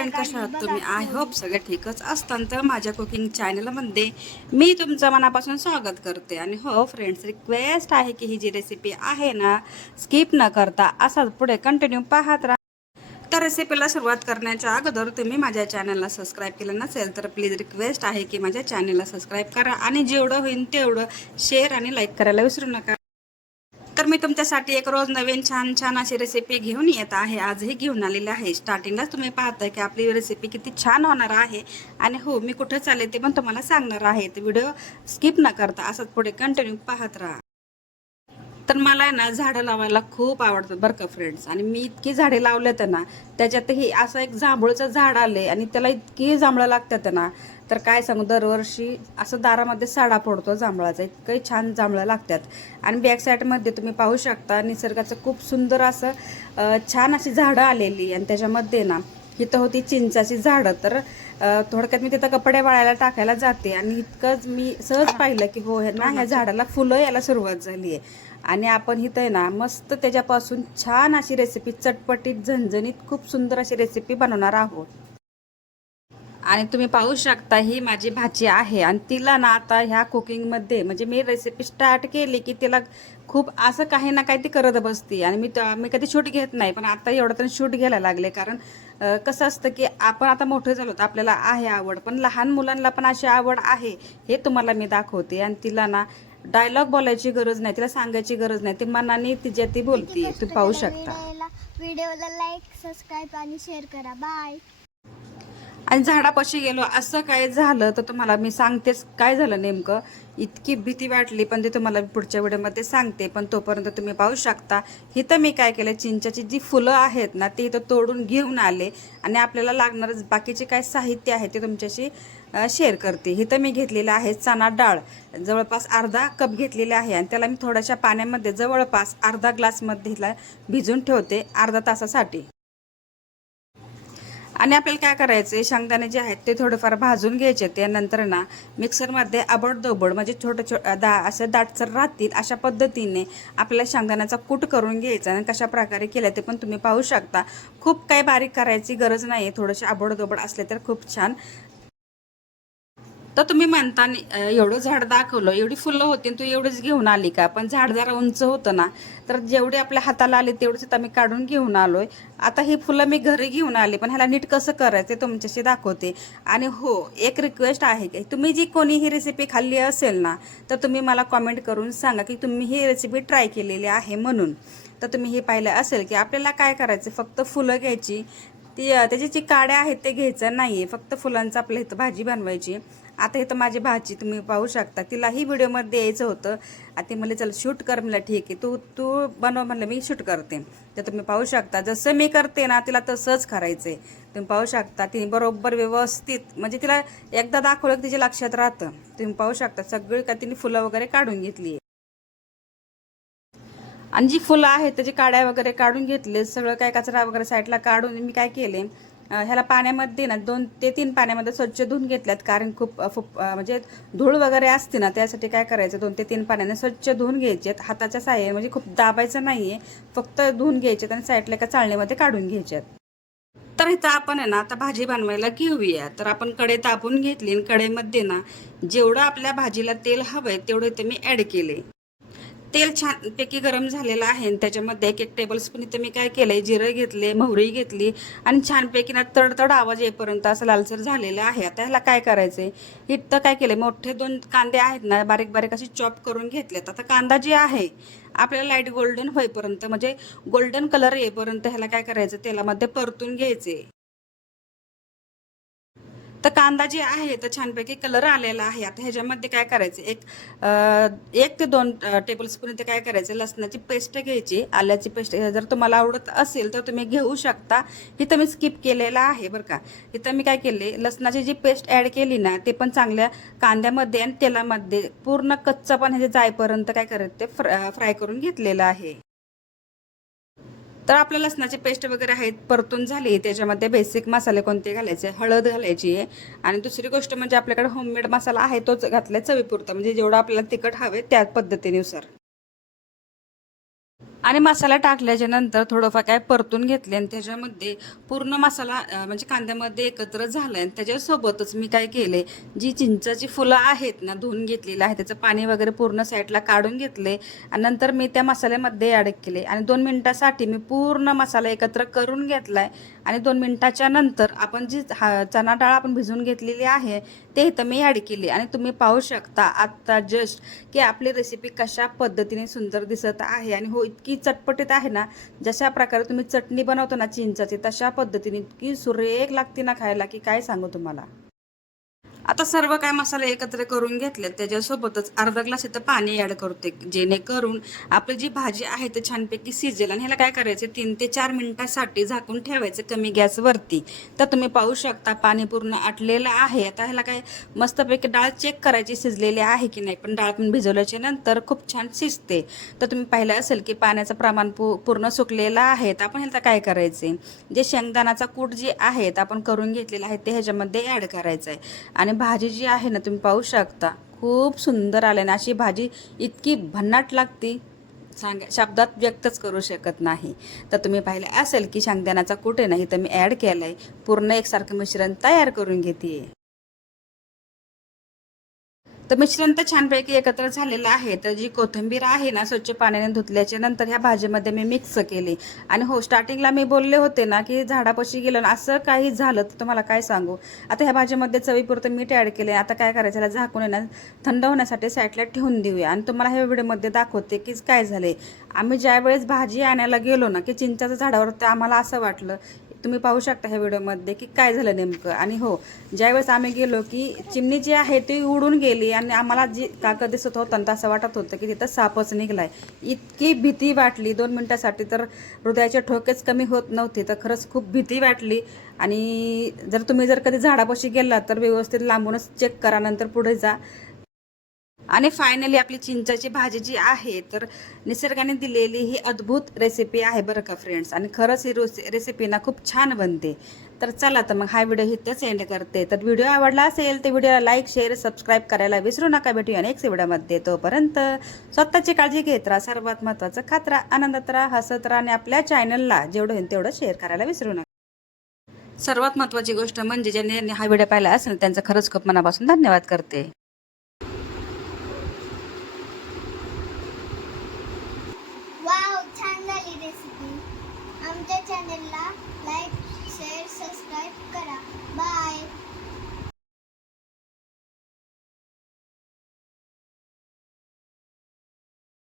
Friend, कशा आहात तुम्ही? आय होप सगळे ठीकच असतात. तर माझ्या कुकिंग चॅनलमध्ये मी तुमचं मनापासून स्वागत करते. आणि हो फ्रेंड्स, रिक्वेस्ट आहे की ही जी रेसिपी आहे ना, स्किप न करता असाच पुढे कंटिन्यू पाहत राहा. तर रेसिपीला सुरुवात करण्याच्या अगोदर तुम्ही माझ्या चॅनलला सबस्क्राईब केलं नसेल तर प्लीज रिक्वेस्ट आहे की माझ्या चॅनलला सबस्क्राईब करा आणि जेवढं होईल तेवढं शेअर आणि लाईक करायला विसरू नका. तर मी तुमच्यासाठी एक रोज नवीन छान छान अशी रेसिपी घेऊन येत आहे. आजही घेऊन आलेली आहे. स्टार्टिंगलाच तुम्ही पाहताय की आपली रेसिपी किती छान होणार आहे. आणि हो, मी कुठं चालले ते पण तुम्हाला सांगणार आहे. तर व्हिडिओ स्किप न करता असंच पुढे कंटिन्यू पाहत राहा. तर मला ना झाडं लावायला खूप आवडतं बरं का फ्रेंड्स. आणि मी इतकी झाडे लावलेत ना, त्याच्यातही असं एक जांभूळचं झाड आले आणि त्याला इतकी जांभळं लागतात ना, तर काय सांगू, दरवर्षी असं दारामध्ये साडा पडतो जांभळाचा. इतकं छान जांभळं लागतात. आणि बॅक साईडमध्ये तुम्ही पाहू शकता निसर्गाचं खूप सुंदर असं छान अशी झाडं आलेली. आणि त्याच्यामध्ये ना इथं होती चिंचाची झाडं. तर थोडक्यात मी तिथं कपडे वाळायला टाकायला जाते आणि इतकंच मी सहज पाहिलं की हो ना, ह्या झाडाला फुलं यायला सुरुवात झाली आहे. आणि आपण इथं आहे ना मस्त त्याच्यापासून छान अशी रेसिपी, चटपटीत झणझणीत खूप सुंदर अशी रेसिपी बनवणार आहोत. आणि तुम्ही पाहू शकता ही माझी भाची आहे. आणि तिला ना आता ह्या कुकिंगमध्ये म्हणजे मी रेसिपी स्टार्ट केली की तिला खूप असं काही ना काही ती करत बसते. आणि मी कधी शूट घेत नाही, पण आता एवढं तरी शूट घ्यायला लागले. कारण कसं असतं की आपण आता मोठं झालो तर आपल्याला आहे आवड, पण लहान मुलांना पण अशी आवड आहे हे तुम्हाला मी दाखवते. आणि तिला ना डायलॉग बोलायची गरज नाही, तिला सांगायची गरज नाही, ती मनाने तिच्या ती बोलते. तुम्ही पाहू शकता. व्हिडिओला लाईक, सबस्क्राईब आणि शेअर करा. बाय. आणि झाडापाशी गेलो असं काय झालं तर तुम्हाला मी सांगतेच काय झालं नेमकं. इतकी भीती वाटली, पण ते तुम्हाला पुढच्या व्हिडिओमध्ये सांगते. पण तोपर्यंत तुम्ही पाहू शकता इथं मी काय केलं, चिंचाची जी फुलं आहेत ना ती इथं तोडून घेऊन आले. आणि आपल्याला लागणारच बाकीचे काय साहित्य आहे ते तुमच्याशी शेअर करते. इथं मी घेतलेलं आहे चणा डाळ, जवळपास अर्धा कप घेतलेले आहे. आणि त्याला मी थोड्याशा पाण्यामध्ये जवळपास अर्धा ग्लासमध्ये भिजून ठेवते अर्धा तासासाठी. आणि आपल्याला काय करायचे, शेंगदाणे जे आहेत ते थोडेफार भाजून घ्यायचे. त्यानंतर ना मिक्सरमध्ये आबडधोबड म्हणजे असे दाटसर राहतील अशा पद्धतीने आपल्याला शेंगदाण्याचा कूट करून घ्यायचा. आणि कशा प्रकारे केलं ते पण तुम्ही पाहू शकता. खूप काही बारीक करायची गरज नाही आहे, थोडेसे आबडधोबड असले तर खूप छान. तर तुम्ही म्हणता एवढं झाड दाखवलं, एवढी फुलं होती तू एवढीच घेऊन आली का? पण झाड जरा उंच होतं ना, तर जेवढे आपल्या हाताला आले तेवढेच आता मी काढून घेऊन आलोय. आता ही फुलं मी घरी घेऊन आली, पण ह्याला नीट कसं करायचं ते तुमच्याशी दाखवते. आणि हो, एक रिक्वेस्ट आहे की तुम्ही जी कोणी ही रेसिपी खाल्ली असेल ना, तर तुम्ही मला कॉमेंट करून सांगा की तुम्ही ही रेसिपी ट्राय केलेली आहे म्हणून. तर तुम्ही हे पाहिलं असेल की आपल्याला काय करायचं, फक्त फुलं घ्यायची. त्याची जी काड्या आहेत ते घ्यायचं नाही आहे, फक्त फुलांचं आपल्या इथं भाजी बनवायची. आता इथं माझी भाजी तुम्ही पाहू शकता, तिलाही व्हिडिओमध्ये यायचं होतं. आता ती म्हणले चल शूट कर. म्हणलं ठीक आहे, तू तू बनव. म्हणलं मी शूट करते. तर तुम्ही पाहू शकता जसं मी करते ना तिला तसंच करायचं आहे. तुम्ही पाहू शकता तिने बरोबर व्यवस्थित, म्हणजे तिला एकदा दाखवलं की तिच्या लक्षात राहतं. तुम्ही पाहू शकता सगळी का तिने फुलं वगैरे काढून घेतली. आणि जी फुलं आहेत त्याची काड्या वगैरे काढून घेतले, सगळं काय कचरा वगैरे साईडला काढून मी काय केले, ह्याला पाण्यामध्ये ना 2 ते 3 पाण्यामध्ये स्वच्छ धुवून घेतल्यात. कारण खूप म्हणजे धूळ वगैरे असते ना, त्यासाठी काय करायचं 2 ते 3 पाण्याने स्वच्छ धुवून घ्यायचेत हाताच्या साहाय्याने. म्हणजे खूप दाबायचं नाही आहे, फक्त धुवून घ्यायचेत आणि साईडला एका चाळणीमध्ये काढून घ्यायच्यात. तर इथं आपण आहे ना आता भाजी बनवायला घेऊया. तर आपण कढई तापून घेतली आणि कढईमध्ये ना जेवढं आपल्या भाजीला तेल हवंय तेवढं इथे मी ॲड केले. तेल छानपैकी गरम झालेलं आहे आणि त्याच्यामध्ये 1 टेबलस्पून इथं मी काय केलंय, जिरं घेतले, मोहरी घेतली. आणि छानपैकी ना तडतड आवाज येईपर्यंत असं लालसर झालेलं आहे. आता ह्याला काय करायचंय, इथं काय केलंय, मोठे 2 कांदे आहेत ना बारीक बारीक असे चॉप करून घेतलेत. आता कांदा जे आहे आपल्याला लाईट गोल्डन होईपर्यंत, म्हणजे गोल्डन कलर येईपर्यंत ह्याला काय करायचं, तेलामध्ये परतून घ्यायचे. तर कांदा जे आहे तर छानपैकी कलर आलेला आहे. आता ह्याच्यामध्ये काय करायचं, 1 ते 2 टेबलस्पून इथे काय करायचं, लसणाची पेस्ट घ्यायची. आल्याची पेस्ट जर तुम्हाला आवडत असेल तर तुम्ही घेऊ शकता. इथं मी स्किप केलेला आहे बरं का. इथं मी काय केले, लसणाची जी पेस्ट ॲड केली ना ते पण चांगल्या कांद्यामध्ये आणि तेलामध्ये पूर्ण कच्चा पण ह्याचे जाईपर्यंत काय करायचं, ते फ्राय करून घेतलेलं आहे. तर आपल्या लसणाची पेस्ट वगैरे आहेत परतून झाली. त्याच्यामध्ये बेसिक मसाले कोणते घालायचे, हळद घालायची आहे. आणि दुसरी गोष्ट म्हणजे आपल्याकडे होममेड मसाला आहे तोच घातलाय चवीपुरता, म्हणजे जेवढं आपल्याला तिखट हवे त्या पद्धतीनुसार. आणि मसाला टाकल्याच्या नंतर थोडंफार काय परतून घेतले आणि त्याच्यामध्ये पूर्ण मसाला म्हणजे कांद्यामध्ये एकत्र झाला आणि त्याच्यासोबतच मी काय केले, जी चिंचाची फुलं आहेत ना धुवून घेतलेली आहे त्याचं पाणी वगैरे पूर्ण साईडला काढून घेतले आणि नंतर मी त्या मसाल्यामध्ये ॲड केले आणि 2 मिनिटासाठी मी पूर्ण मसाला एकत्र करून घेतला आहे आणि 2 मिनिटाच्या नंतर आपण जी चणा डाळ आपण भिजवून घेतलेली आहे ते इथं मी ॲड केली आणि तुम्ही पाहू शकता आत्ता जस्ट की आपली रेसिपी कशा पद्धतीने सुंदर दिसत आहे आणि हो इतकी चटपटीत आहे ना, जशा प्रकारे तुम्ही चटणी बनवतो ना चिंचाची तशा पद्धतीने इतकी सुरेख लागते ना खायला की काय सांगू तुम्हाला. आता सर्व काय मसाले एकत्र करून घेतले त्याच्यासोबतच अर्धा ग्लास इथं पाणी ॲड करते जेणेकरून आपली जी भाजी आहे ते छानपैकी शिजेल आणि ह्याला काय करायचं 3 ते 4 मिनिटासाठी झाकून ठेवायचं कमी गॅसवरती. तर तुम्ही पाहू शकता पाणी पूर्ण आटलेलं आहे. आता ह्याला काय मस्तपैकी डाळ चेक करायची शिजलेली आहे की नाही, पण डाळ पण भिजवल्याच्या नंतर खूप छान शिजते. तर तुम्ही पाहिलं असेल की पाण्याचं प्रमाण पूर्ण सुकलेलं आहे. तर आपण ह्याला काय करायचे, जे शेंगदाणाचा कूट जे आहेत आपण करून घेतलेला आहे ते ह्याच्यामध्ये ॲड करायचं आहे आणि भाजी जी आहे ना तुम्ही पाहू शकता खूप सुंदर आले ना, अशी भाजी इतकी भन्नाट लागते शब्दात व्यक्तच करू शकत नाही. तर तुम्ही पाहिलं असेल की शेंगदाण्याचा कूट आहे नाही तर मी ॲड केला आहे, पूर्ण एकसारखं मिश्रण तयार करून घेते. तर मिश्रण तर छानपैकी एकत्र झालेलं आहे. तर जी कोथिंबीर आहे ना स्वच्छ पाण्याने धुतल्याच्या नंतर ह्या भाजीमध्ये मी मिक्स केली आणि हो स्टार्टिंगला मी बोलले होते ना की झाडापाशी गेलं ना असं काही झालं तर तुम्हाला काय सांगू. आता ह्या भाजीमध्ये चवीपुरतं मीठ ॲड केले. आता काय करायचं, ह्याला झाकून आहे ना थंड होण्यासाठी साईडला ठेवून देऊया आणि तुम्हाला ह्या व्हिडिओमध्ये दाखवते की काय झाले. आम्ही ज्यावेळेस भाजी आणायला गेलो ना की चिंचाच्या झाडावर तर आम्हाला असं वाटलं, तुम्ही पाहू शकता ह्या व्हिडिओमध्ये की काय झालं नेमकं. आणि हो ज्यावेळेस आम्ही गेलो की चिमणी जी आहे ती उडून गेली आणि आम्हाला जी कागद दिसत होतं तर असं वाटत होतं की तिथं सापच निघलाय. इतकी भीती वाटली 2 मिनिटासाठी, तर हृदयाचे ठोकेच कमी होत नव्हते. तर खरंच खूप भीती वाटली. आणि जर कधी झाडापाशी गेलात तर व्यवस्थित लांबूनच चेक करा, नंतर पुढे जा. आणि फायनली आपली चिंचाची भाजी जी आहे तर निसर्गाने दिलेली ही अद्भुत रेसिपी आहे बरं का फ्रेंड्स. आणि खरंच ही रेसिपी ना खूप छान बनते. तर चला तर मग हा व्हिडिओ इथंच एंड करते. तर व्हिडिओ आवडला असेल तर व्हिडिओला लाईक शेअर सबस्क्राईब करायला विसरू नका. भेटूया नेक्स्ट व्हिडिओमध्ये. तोपर्यंत स्वतःची काळजी घेत राहा, सर्वात महत्त्वाचं खात राहा, आनंदात राहा, हसत राहा आणि आपल्या चॅनलला जेवढं होईल तेवढं शेअर करायला विसरू नका. सर्वात महत्त्वाची गोष्ट म्हणजे ज्यांनी हा व्हिडिओ पाहिला असेल त्यांचं खरंच खूप मनापासून धन्यवाद करते.